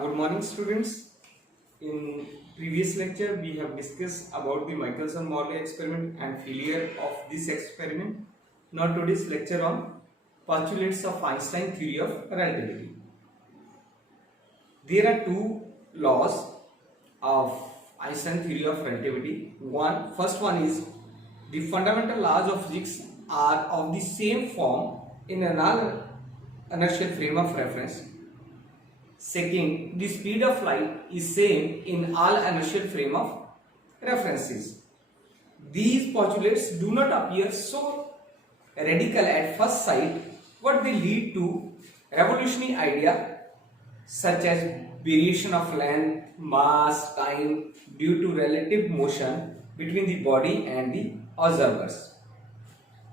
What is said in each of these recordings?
Good morning, students. In previous lecture, we have discussed about the Michelson-Morley experiment and failure of this experiment. Now today's lecture on postulates of Einstein theory of relativity. There are two laws of Einstein theory of relativity. First one is the fundamental laws of physics are of the same form in an inertial frame of reference. Second, the speed of light is same in all inertial frame of references. These postulates do not appear so radical at first sight, but they lead to revolutionary idea such as variation of length, mass, time due to relative motion between the body and the observers.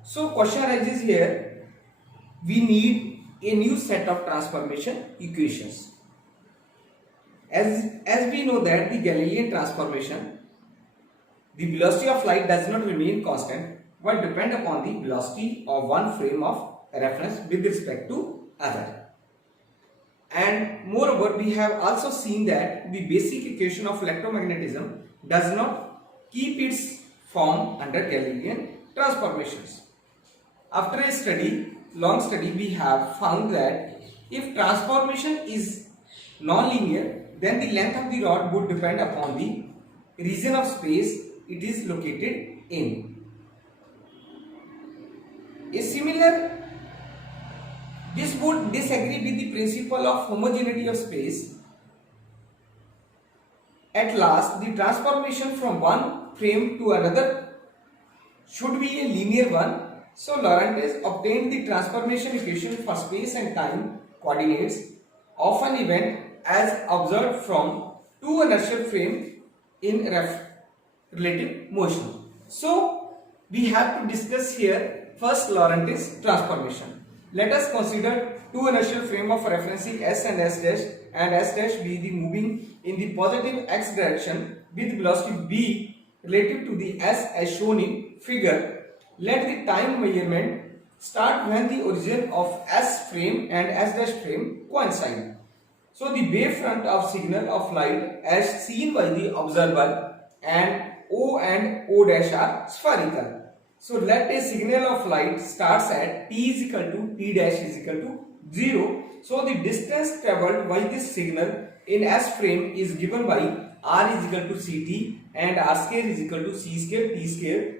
So question arises here, we need a new set of transformation equations. As we know that the Galilean transformation, the velocity of light does not remain constant but depend upon the velocity of one frame of reference with respect to other. And moreover, we have also seen that the basic equation of electromagnetism does not keep its form under Galilean transformations. After a long study, we have found that if transformation is non-linear, then the length of the rod would depend upon the region of space it is located in. This would disagree with the principle of homogeneity of space. At last, the transformation from one frame to another should be a linear one. So Laurentez obtained the transformation equation for space and time coordinates of an event as observed from two inertial frames in relative motion. So we have to discuss here first Laurentez transformation. Let us consider two inertial frame of reference S and S dash be the moving in the positive x direction with velocity b relative to the S as shown in figure. Let the time measurement start when the origin of S frame and S dash frame coincide. So the wavefront of signal of light as seen by the observer and O dash are spherical. So let a signal of light starts at t is equal to t dash is equal to 0. So the distance traveled by this signal in S frame is given by r is equal to ct and r square is equal to c square t square.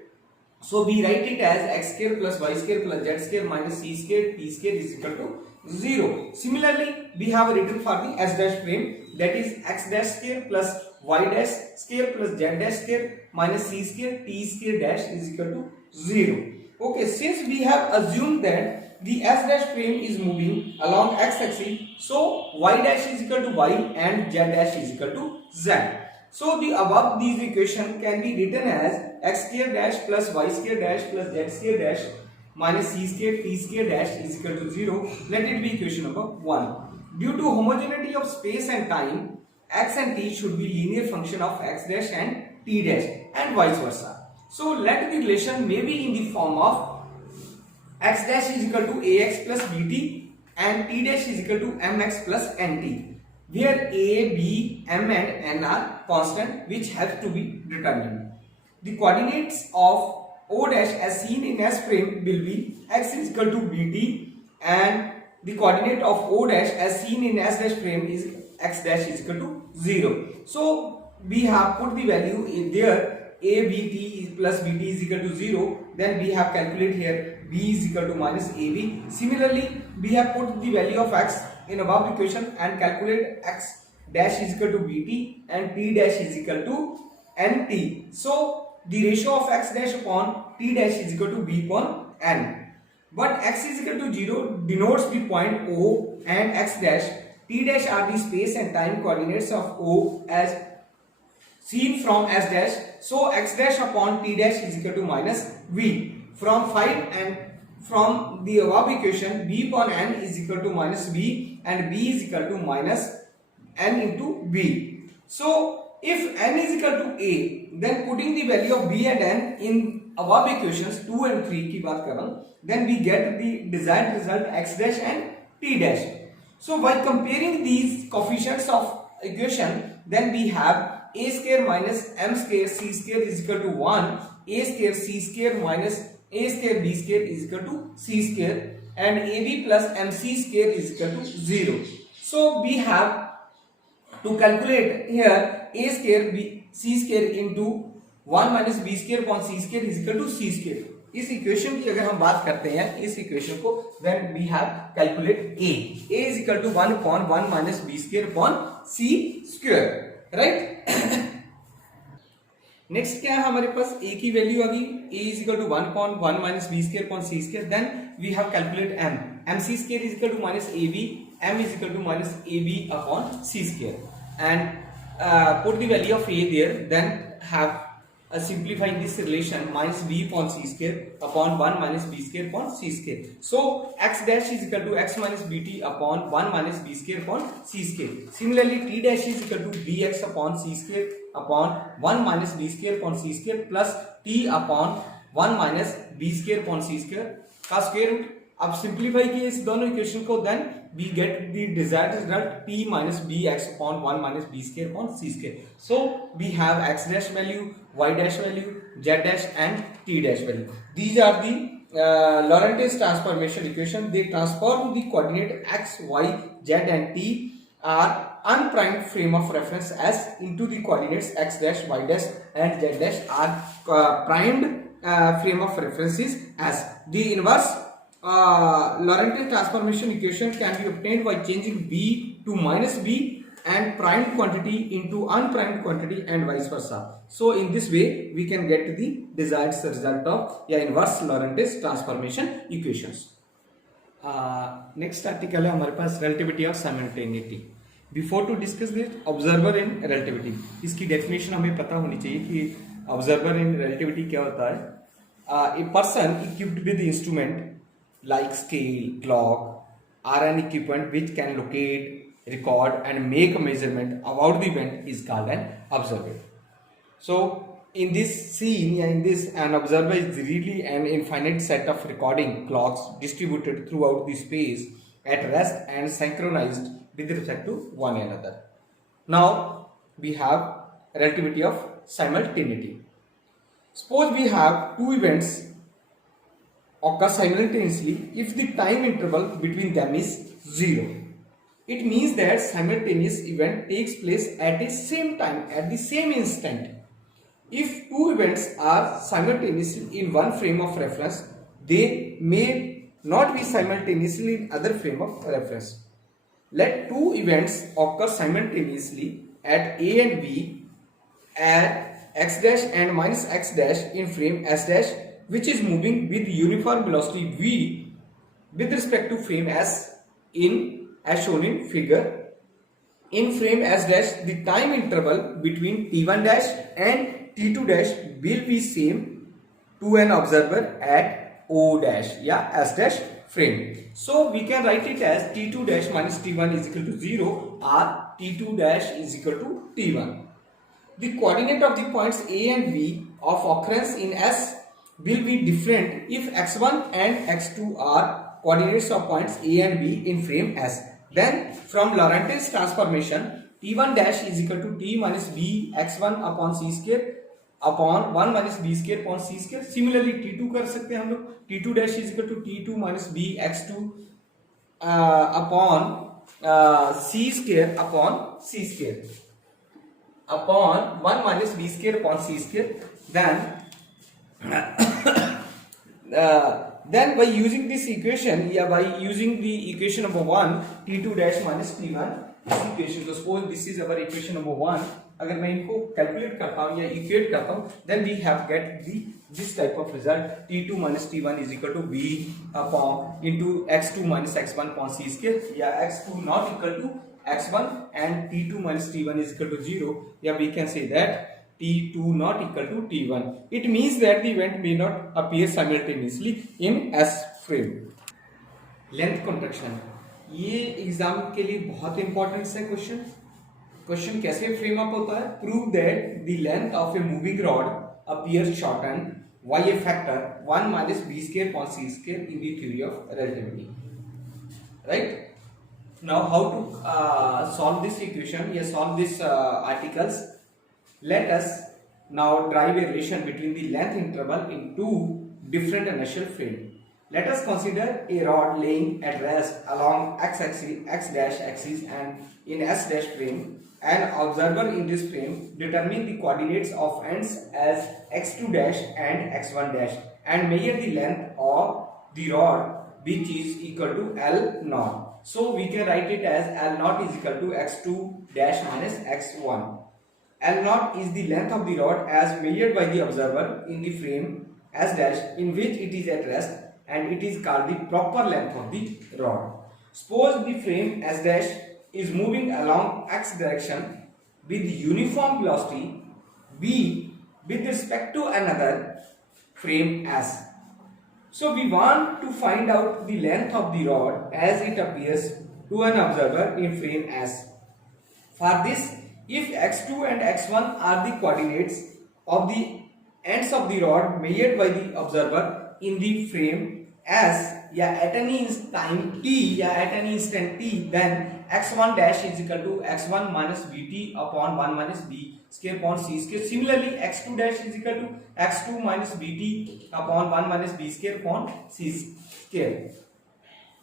So we write it as x square plus y square plus z square minus c square t square is equal to 0. Similarly, we have written for the S dash frame, that is x dash square plus y dash square plus z dash square minus c square t square dash is equal to 0. Okay, since we have assumed that the S dash frame is moving along x axis, so y dash is equal to y and z dash is equal to z. So the above these equation can be written as x square dash plus y square dash plus z square dash minus c square t square dash is equal to 0. Let it be equation number 1. Due to homogeneity of space and time, x and t should be linear function of x dash and t dash and vice versa. So let the relation may be in the form of x dash is equal to ax plus bt and t dash is equal to mx plus nt, where a, b, m and n are constant which have to be determined. The coordinates of O dash as seen in S frame will be x is equal to bt and the coordinate of O dash as seen in S dash frame is x dash is equal to 0. So we have put the value in there, a bt plus bt is equal to 0. Then we have calculate here b is equal to minus ab. Similarly, we have put the value of x in above equation and calculate x dash is equal to bt and t dash is equal to nt. So the ratio of x dash upon t dash is equal to b upon n. But x is equal to 0 denotes the point O and x dash. T dash are the space and time coordinates of O as seen from S dash. So x dash upon t dash is equal to minus v. From 5 and from the above equation, b upon n is equal to minus b and b is equal to minus n into b. So if n is equal to a, then putting the value of b and n in above equations 2 and 3 की बात कर रहा हूँ, then we get the desired result x dash and t dash. So by comparing these coefficients of equation, then we have a square minus m square c square is equal to 1, a square c square minus a square b square is equal to c square, and ab plus mc square is equal to 0. So we have to calculate here a square b c square into 1 minus b square upon c square is equal to c square. इस equation की अगर हम बात करते हैं इस equation को, then we have calculate a is equal to 1 upon 1 minus b square upon c square, right? Next क्या है हमारे पास, a की वैल्यू आ गई, a is equal to 1 upon 1 minus b square upon c square, then we have calculate m, mc square is equal to minus ab, m is equal to minus ab upon c square, and put the value of a there, then have simplifying this relation minus b upon c square upon 1 minus b square upon c square. So x dash is equal to x minus bt upon 1 minus b square upon c square. Similarly t dash is equal to bx upon c square upon 1 minus b square upon c square plus t upon 1 minus b square upon c square का square root. अब simplify किए इस दोनों equation को, then we get the desired result p minus bx upon 1 minus b square upon c square. So we have x dash value, y dash value, z dash and t dash value. These are the Lorentz transformation equation. They transform the coordinate x, y, z and t are unprimed frame of reference s into the coordinates x dash, y dash and z dash are primed frame of references as. The inverse Lorentz transformation equation can be obtained by changing b to minus b and primed quantity into unprimed quantity and vice versa. So in this way we can get the desired result of inverse Lorentz transformation equations. Next article है हमारे पास relativity of simultaneity. Before to discuss this, observer in relativity, इसकी definition हमें पता होनी चाहिए कि observer in relativity क्या होता है. A person equipped with instrument like scale, clock are an equipment which can locate, record and make a measurement about the event is called an observer. So in this scene, in this, an observer is really an infinite set of recording clocks distributed throughout the space at rest and synchronized with respect to one another. Now we have relativity of simultaneity. Suppose we have two events occur simultaneously if the time interval between them is 0. It means that simultaneous event takes place at the same time, at the same instant. If two events are simultaneously in one frame of reference, they may not be simultaneously in other frame of reference. Let two events occur simultaneously at A and B at x dash and minus x dash in frame s dash, which is moving with uniform velocity v with respect to frame s in as shown in figure. In frame s dash, the time interval between t1 dash and t2 dash will be same to an observer at o dash s dash frame. So we can write it as t2 dash minus t1 is equal to 0 or t2 dash is equal to t1. The coordinate of the points a and b of occurrence in s will be different if x1 and x2 are coordinates of points a and b in frame s. Then from Lorentz transformation, t1 dash is equal to t minus b x1 upon c square upon 1 minus b square upon c square. Similarly t2 कर सकते हैं हम लोग, t2 dash is equal to t2 minus b x2 upon c square upon c square upon 1 minus b square upon c square. Then by using this equation, by using the equation number 1 t2 dash minus t1, this equation, so suppose this is our equation number 1, अगर मैं इनको calculate करता हूँ या equate करता हूँ, then we have get this type of result, t2 minus t1 is equal to b upon into x2 minus x1 upon c square, या x2 not equal to x1 and t2 minus t1 is equal to 0, we can say that t2 not equal to t1. It means that the event may not appear simultaneously in s frame. Length contraction, ये exam के लिए बहुत important है question कैसे frame up होता है. Prove that the length of a moving rod appears shorten by a factor 1 minus b square upon c square in the theory of relativity, right? Now how to solve this equation, yeah, solve this articles. Let us now derive a relation between the length interval in two different inertial frame. Let us consider a rod laying at rest along x axis, x dash axis and in s dash frame. An observer in this frame determine the coordinates of ends as x2 dash and x1 dash and measure the length of the rod, which is equal to L naught. So we can write it as L naught is equal to x2 dash minus x1. L naught is the length of the rod as measured by the observer in the frame S dash in which it is at rest, and it is called the proper length of the rod. Suppose the frame S dash is moving along x direction with uniform velocity v with respect to another frame S. So we want to find out the length of the rod as it appears to an observer in frame S. For this, if x2 and x1 are the coordinates of the ends of the rod measured by the observer in the frame S, या at any time t, या at any instant t, then x1 dash is equal to x1 minus bt upon 1 minus b square upon c square. Similarly, x2 dash is equal to x2 minus bt upon 1 minus b square upon c square.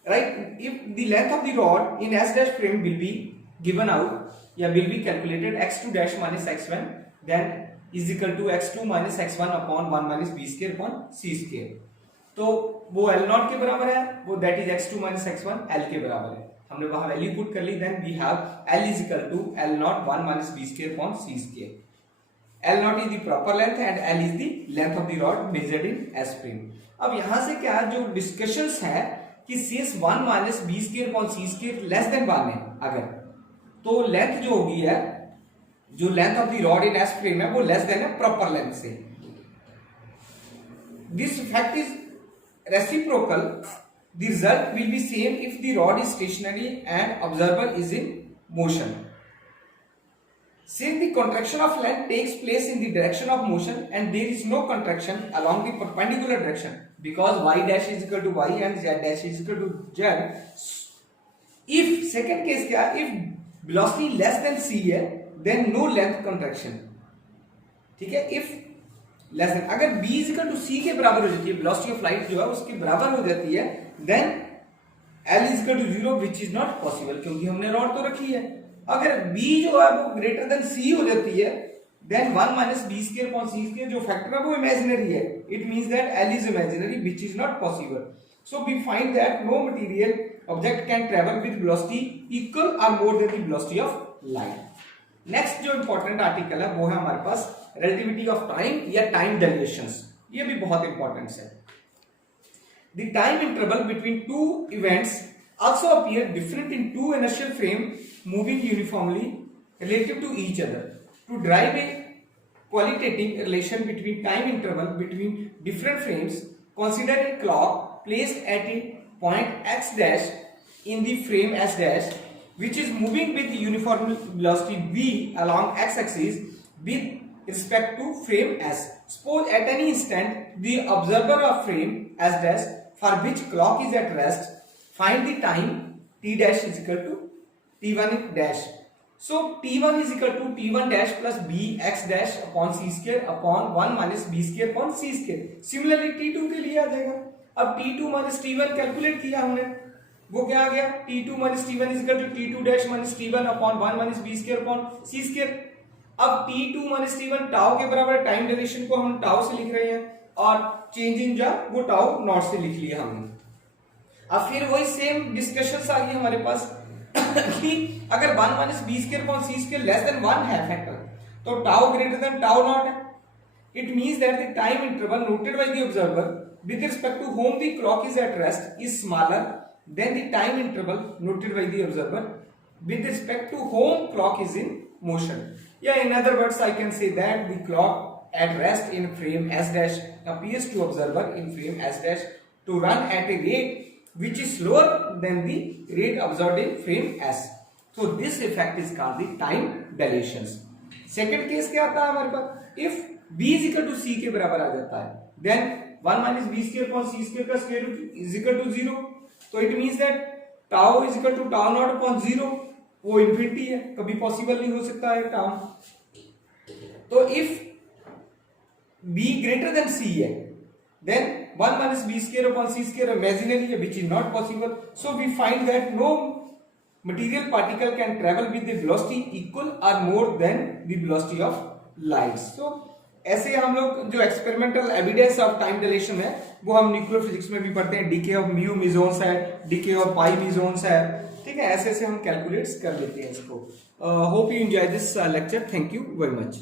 Right? If the length of the rod in S dash frame will be given out, या will be calculated x2 dash minus x1, then is equal to x2 minus x1 upon 1 minus b square upon c square. तो वो L not के बराबर है, वो that is x2 minus x1 L के बराबर है. हमने वहां वैल्यू पुट कर ली. Then we have L is equal to L naught 1 minus b square upon c square. L naught is the proper length and L is the length of the rod measured in S frame. अब यहां से क्या जो discussions है कि since 1 minus b square upon c square less than 1 है, अगर तो लेंथ जो होगी है, जो length of the rod in S frame है वो लेस देन है प्रॉपर लेंथ से. This fact is reciprocal. The result will be same if the rod is stationary and observer is in motion. Since the contraction of length takes place in the direction of motion and there is no contraction along the perpendicular direction, because y dash is equal to y and z dash is equal to z. If second case क्या, if velocity less than c है, then no length contraction. ठीक है. If less than, अगर b is equal to c के बराबर हो जाती है, वेलोसिटी ऑफ लाइट जो है उसके बराबर हो जाती है, then l is equal to 0 which is not possible, क्योंकि हमने रॉड तो रखी है. अगर b जो है वो ग्रेटर देन c हो जाती है, then 1 minus b square upon c square जो फैक्टर है वो इमेजिनरी है. It means that l is imaginary which is not possible. So we find that no material object can travel with velocity equal or more than the velocity of light. Next जो important article है वो है हमारे पास relativity of time या time dilations. ये भी बहुत important है. The time interval between two events also appear different in two inertial frame moving uniformly relative to each other. To derive a qualitative relation between time interval between different frames, consider a clock placed at a point x dash in the frame S dash, which is moving with uniform velocity v along x axis with respect to frame S. Suppose at any instant the observer of frame S dash for which clock is at rest, find the time t dash is equal to t1 dash. So t1 is equal to t1 dash plus b x dash upon c square upon 1 minus b square upon c square. Similarly t2 के लिए आ जाएगा. अब t2 minus t1 calculate किया हमने, वो क्या आ गया, t2 minus t1 is equal to t2 dash minus t1 upon 1 minus b square upon c square. अब t2 माइनस t1 टाउ के बराबर, टाइम ड्यूरेशन को हम टाउ से लिख रहे हैं और चेंज इन जा वो टाउ नॉट से लिख लिया हमने. अब फिर वही सेम डिस्कशंस आ गई हमारे पास कि अगर 1 minus b square upon c square less than 1 है फैक्टर, तो tau greater than tau naught है. It means that the time interval noted by the observer with respect to whom the clock is at rest is smaller than the time interval noted by the observer with respect to whom clock is in motion. Yeah, in other words, I can say that the clock at rest in frame S dash appears to observer in frame S dash to run at a rate which is slower than the rate observed in frame S. So this effect is called the time dilations. Second case क्या आता है हमारे पास, if b is equal to c के बराबर आ जाता है, then 1 minus b square upon c square का square root is equal to 0. So it means that tau is equal to tau naught upon 0, वो इन्फिनिटी है, कभी पॉसिबल नहीं हो सकता है टाउ। तो if b greater than c है, then 1 minus b square upon c square imaginary है, which is not possible. So we find that no material particle can travel with the velocity equal or more than the velocity of light. So ऐसे हम लोग जो experimental evidence of time deletion है वो हम nuclear physics में भी पढ़ते हैं, डीके ऑफ म्यू मीजोन्स है, डीके ऑफ पाई मीजोन्स है, ठीक है, ऐसे ऐसे हम कैलकुलेट्स कर लेते हैं इसको। Hope you enjoy this lecture, thank you very much.